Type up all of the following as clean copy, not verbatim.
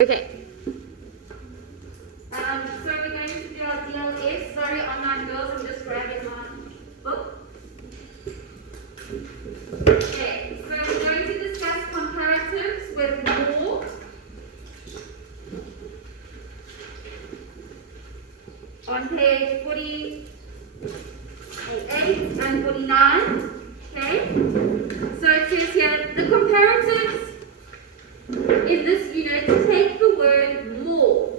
Okay. So we're going to do our DLS. Sorry, online girls, I'm just grabbing my book. Okay, so we're going to discuss comparatives with more. On page 48 and 49. Okay? So it says here, the comparatives in this unit take the word more.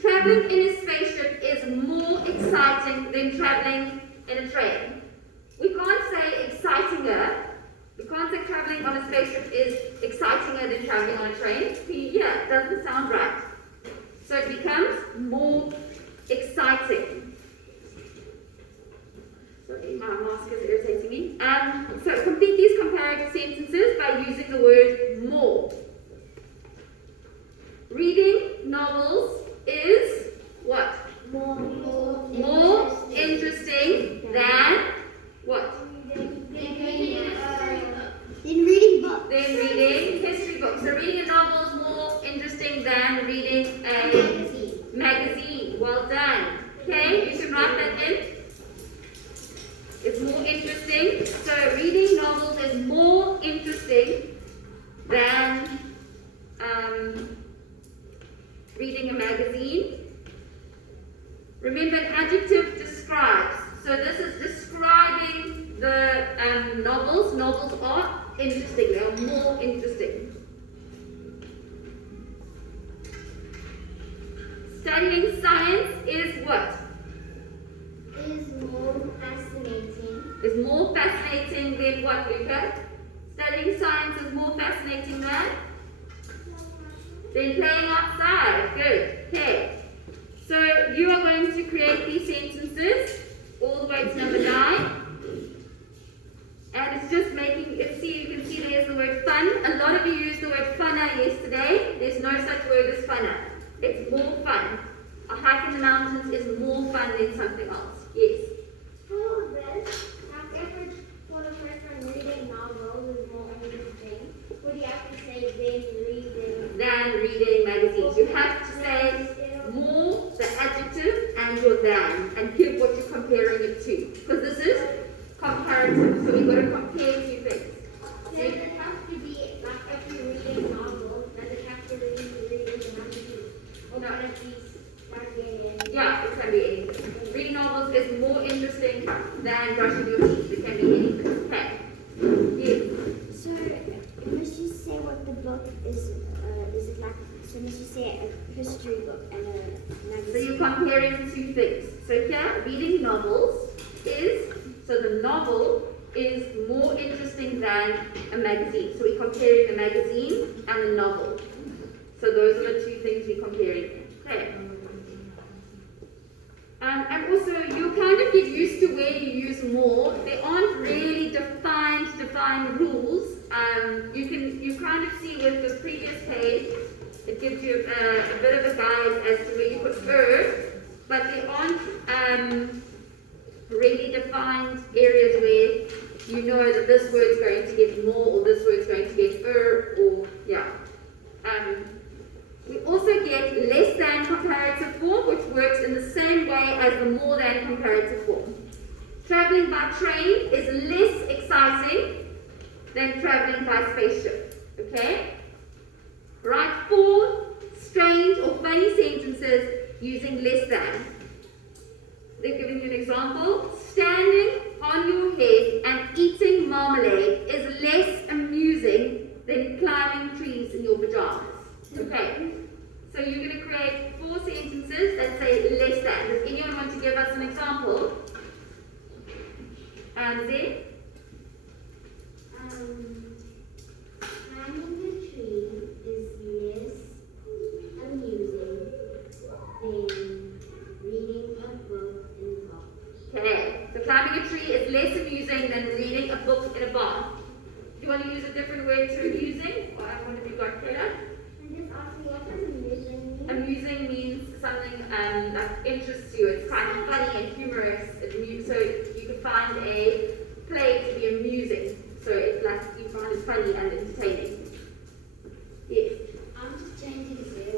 Traveling in a spaceship is more exciting than traveling in a train. We can't say excitinger. We can't say traveling on a spaceship is excitinger than traveling on a train. Yeah, it doesn't sound right. So it becomes more exciting. Sorry, my mask is irritating me. So complete these comparative sentences by using the word more. Reading novels is what? More interesting than what? Than reading books. Than reading history books. So reading a novel is more interesting than reading a magazine. Well done. Okay, you can write that in. It's more interesting. So reading novels is more interesting than reading a magazine. Remember, an adjective describes. So this is describing the novels. Novels are interesting. They are more interesting. Studying science is what? Is more fascinating. Is more fascinating than what, Luca? Studying science is more fascinating than? Then playing outside. Good. Okay. So you are going to create these sentences all the way to number 9. And it's just making it. See, you can see there's the word fun. A lot of you used the word funner yesterday. There's no such word as funner. It's more fun. A hike in the mountains is more fun than something else. Yes. For this, for the first one, reading novels is more interesting. What do you have to say Than reading magazines. You have to say more, the adjective, and your than, and give what you're comparing it to. Because this is comparative, so we've got to compare two things. Does it have to be, like, if you're reading novels, does it have to be reading magazines? Or No. can it be anything? Yeah, it can be anything. Reading novels is more interesting than brushing your teeth. It can be anything. Okay. Yes. So, must you say what the book is it like, so must you say a history book and a magazine? So you're comparing two things. So here, reading novels is, so the novel is more interesting than a magazine. So we're comparing the magazine and the novel. So those are the two things we're comparing. Okay. And also, you kind of get used to where you use more. There aren't really defined rules. You kind of see with the previous page, it gives you a bit of a guide as to where you put but there aren't really defined areas where you know that this word's going to get more or this word's going to get or yeah. We also get less than comparative form, which works in the same way as the more than comparative form. Traveling by train is less exciting than traveling by spaceship. Okay? Write 4 strange or funny sentences using less than. They're giving you an example. Standing on your head and eating marmalade is less amusing than climbing trees in your pajamas. Okay, so you're going to create 4 sentences that say less than. Does anyone want to give us an example? And then? Climbing the tree is less amusing than reading a book in a book. Okay, so climbing a tree is less amusing than reading a book in a bar. Do you want to use a different word to amusing? Or what have you got, Kayla? What does amusing mean? Amusing means something that interests you. It's kind of funny and humorous. So you could find a play to be amusing. So it's like you find it funny and entertaining. Yes. I'm just changing this.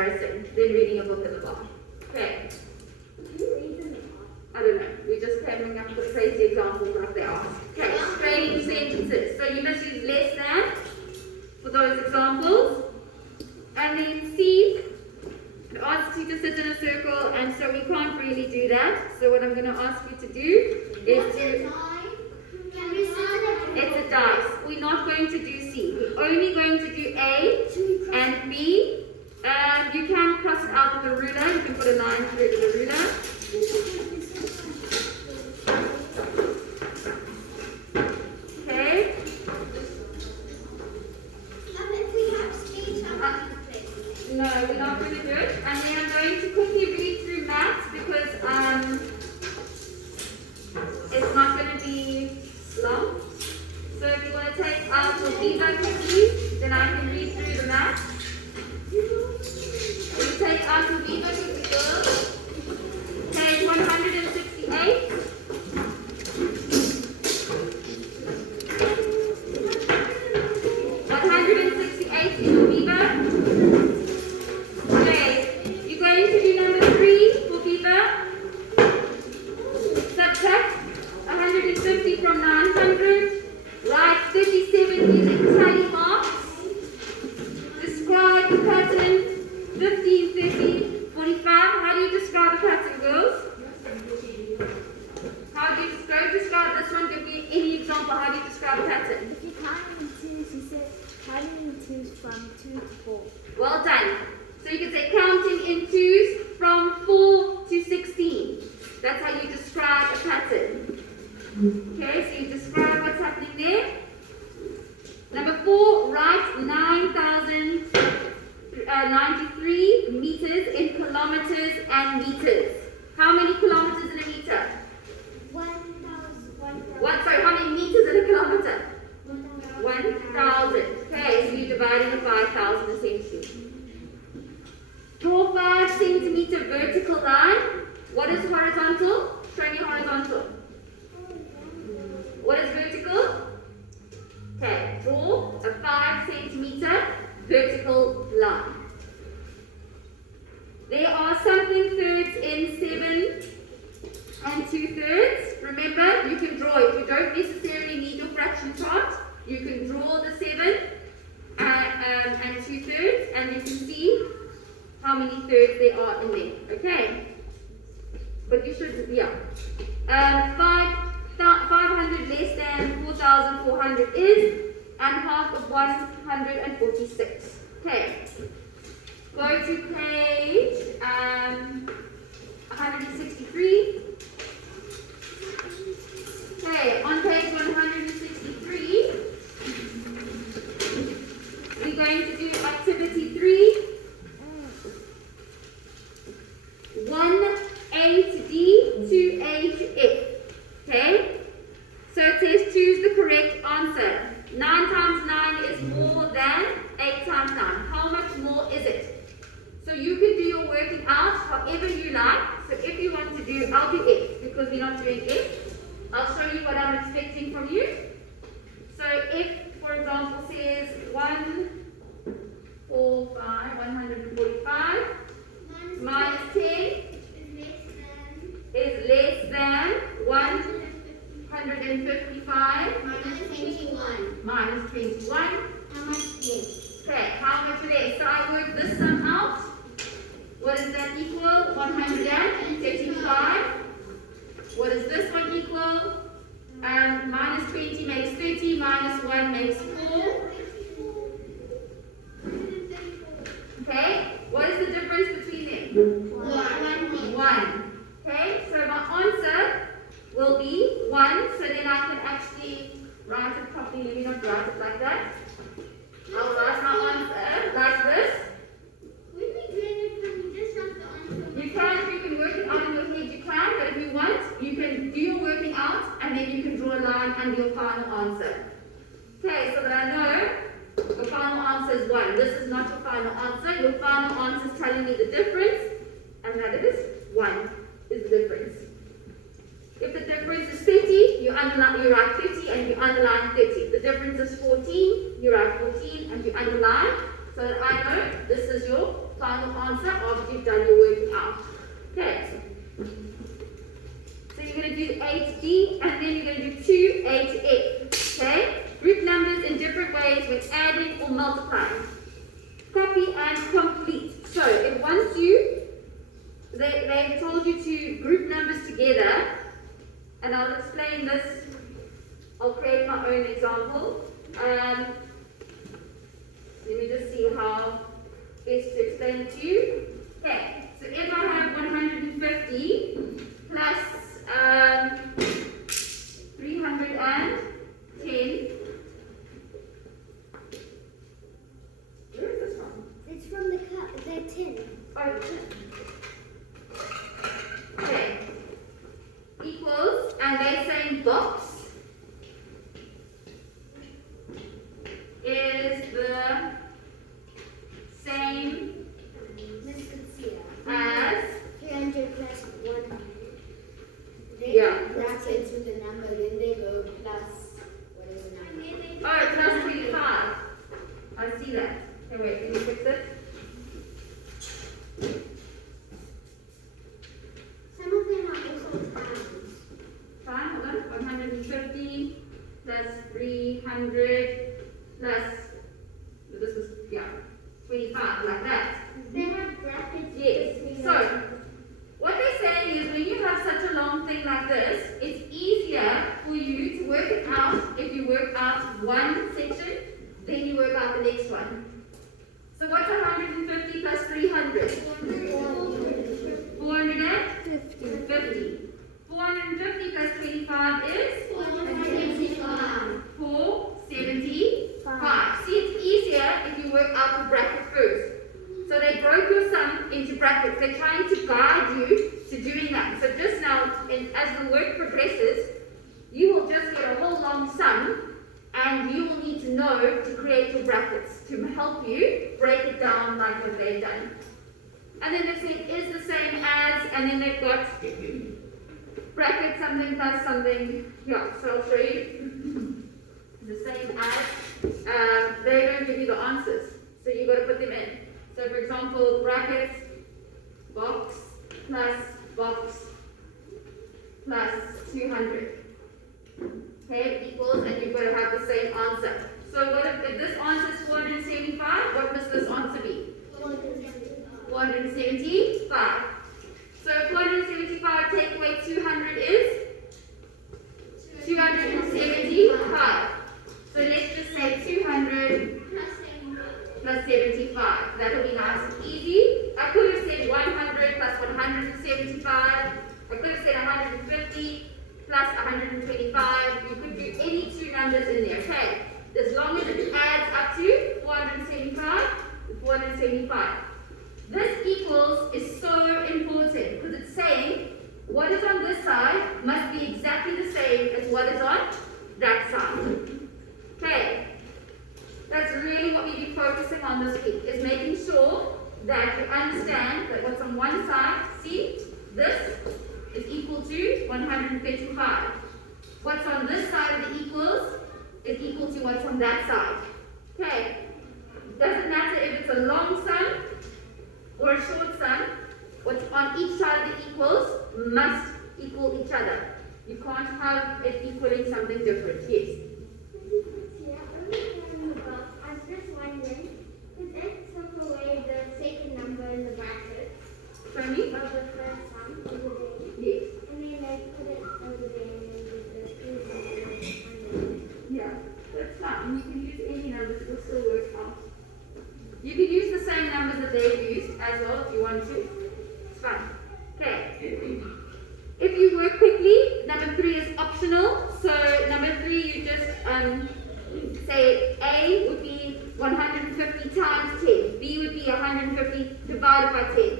embarrassing than reading a book in the bar. Okay. I don't know. We just coming up with crazy examples like they ask. Okay, straining sentences. So you must use less than for those examples. And then C, it asks you to sit in a circle, and so we can't really do that. So what I'm going to ask you to do is to... It's a dice. We're not going to do C. We're only going to do A and B. You can cross it out with a ruler. You can put a line through it with a ruler. Okay. No, we're not going to do it. And then I'm going to quickly read through maths because it's not going to be long. So if you want to take out your Viva quickly, then I can read through the maths. When you take out your Viva quickly, girls, page 168. 168 in your Viva. Okay, you're going to do number 3 for Viva. Subtract 150 from 900. Write 37 using tally marks. Describe the pattern 15, 30, 45. How do you describe a pattern, girls? How do you describe this one? Give me any example. How do you describe a pattern? If you count in twos, you say counting in twos from 2 to 4. Well done. So you can say counting in twos from 4 to 16. That's how you describe a pattern. Okay, so you describe what's happening there. Number 4, write 9,093 meters in kilometers and meters. How many kilometers in a meter? 1,000. Sorry, how many meters in a kilometer? 1,000. Okay, so you're dividing the 5,000 essentially. Draw 5 centimeter vertical line. What is horizontal? Show me horizontal. What is vertical? Okay, draw a 5 centimeter vertical line. There are something thirds in 7 and 2/3. Remember, you can draw it. You don't necessarily need your fraction chart. You can draw the 7 and 2/3, and you can see how many thirds there are in there. Okay? But you should, yeah. 500 less than 4,400 is, and half of 146. Okay. Go to page 163. Okay, on page 163, we're going to do activity 3. 1A to D, 2A to F. Okay? So it says choose the correct answer. 9 times 9 is more than 8 times 9. How much more is it? So you can do your working out however you like. So if you want to do, I'll do F because we're not doing F. I'll show you what I'm expecting from you. So if, for example, says 145 minus 10 is less than 155 Minus 21. minus 21. How much less? Okay, how much less? So I work this sum out. What does that equal? 135. What does this one equal? Minus 20 makes 30, minus 1 makes 4. Okay, what is the difference between them? 1. Okay, so my answer will be 1. So then I can actually write it properly. Let me not write it like that. I'll write my answer like this. You can, if you can work it out in your head, you can, but if you want, you can do your working out and then you can draw a line under your final answer. Okay, so that I know your final answer is 1. This is not your final answer. Your final answer is telling me the difference, and that is 1 is the difference. If the difference is 30, you write 30 and you underline 30. The difference is 14, you write 14 and you underline, so that I know this is your final final answer after you've done your working out. Okay. So you're going to do 8D and then you're going to do 2, 8F. Okay? Group numbers in different ways when adding or multiplying. Copy and complete. So it wants you, they've told you to group numbers together, and I'll explain this. I'll create my own example. Let me just see how best to explain it to you. Okay, so if I have 150 plus 310, where is this from? It's from the tin. Oh, the tin. Okay, equals, and they're saying box is the same as 300 plus 100. Yeah. Brackets with the number, then they go plus whatever number. Oh, plus 25. I see that. Okay, wait, let me fix it. Some of them are also times. Fine, hold on. 150 plus 300 plus, this was, yeah, 25, like that. They have brackets. Yes. between So, them. what they're saying is when you have such a long thing like this, it's easier for you to work it out if you work out one section, then you work out the next one. So what's 150 plus 300? 450. 450 plus 25 is 475. 475. See, it's easier if you work out the bracket first. So they broke your sum into brackets. They're trying to guide you to doing that. So just now, as the work progresses, you will just get a whole long sum, and you will need to know to create your brackets to help you break it down like what they've done. And then they say is the same as, and then they've got bracket something plus something. Yeah, so I'll show you. The same as, they don't give you the answers, so you've got to put them in. So for example, brackets, box plus 200. Okay, equals, and you've got to have the same answer. So what if this answer is 475, what must this answer be? 475. So 475 take away 200 is 275. So let's just say 200 plus 75. That will be nice and easy. I could have said 100 plus 175. I could have said 150 plus 125. You could do any two numbers in there, okay? As long as it adds up to 475, 475. This equals is so important because it's saying what is on this side must be exactly the same as what is on that side. Okay? That's really what we be focusing on this week, is making sure that you understand that what's on one side, see, this is equal to 135. What's on this side of the equals is equal to what's on that side. Okay? Doesn't matter if it's a long sum or a short sum, what's on each side of the equals must equal each other. You can't have it equaling something different. Yes? I was just wondering, if it took away the second number in the bracket Show me? of the first sum over there, Yes. and then they put it over there and then did the three Yeah, that's fine. You can use any numbers, it'll still work out. You can use the same numbers that they've used as well if you want to. It's fine. Okay. If you work quickly, number 3 is optional. So number 3, you just say A would be 150 times 10. B would be 150 divided by 10.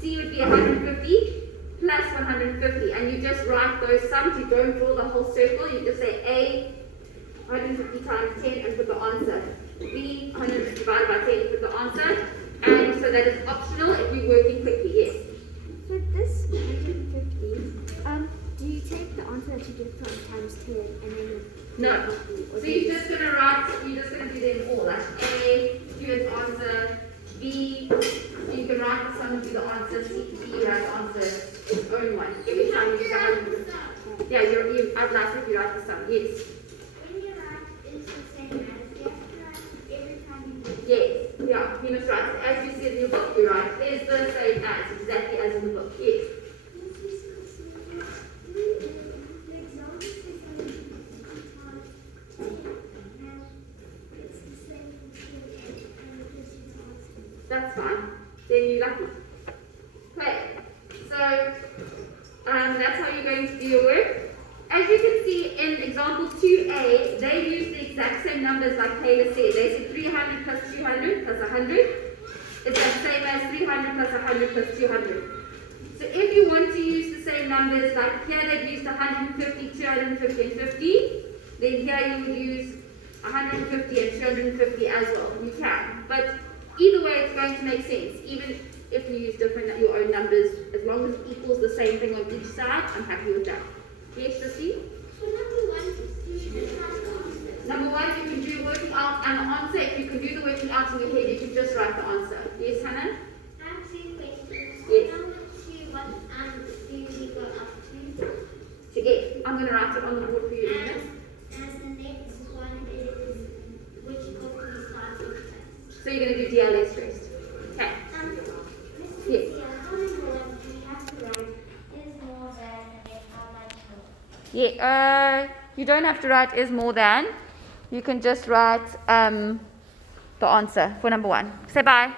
C would be 150 plus 150. And you just write those sums. You don't draw the whole circle. You just say A 150 times 10 and put the answer. B 150 divided by 10 and put the answer. And so that is optional if you're working quickly. Yes. For this 150, do you take the answer that you get from times 10 and then you No. So you're just gonna write, you're just gonna do them all. Like A, do its answer, B, you you can write the sum and do the answer. CPE, you write the answer, its own one. Every time you use 100. Yeah, I'd like if you write the sum, yes. When you write, it's the same as you have to write every time you do it. Yes, yeah, you must write, as you see in your book, you write, is the same as, exactly as in the book, yes. That's fine. Then you're lucky. Okay. So that's how you're going to do your work. As you can see in example 2a, they use the exact same numbers like Taylor said. They said 300 plus 200 plus 100. It's the same as 300 plus 100 plus 200. So if you want to use the same numbers, like here they've used 150, 250, and 50, then here you would use 150 and 250 as well. You can. But either way, it's going to make sense. Even if you use your own numbers, as long as it equals the same thing on each side, I'm happy with that. Yes, Christine? So number one is do you just write the answer? Number one, you can do working out and the answer. If you can do the working out in your head, you can just write the answer. Yes, Hannah? I have two questions. Yes. Number two, what do we go up to? To get. I'm going to write it on the board for you. And the next one is which book we start with first. So you're going to do DLS first. Okay. Mr. Yes. Lucia, how many words do we have to write is more than and then how much more? Yeah, you don't have to write is more than. You can just write the answer for number one. Say bye.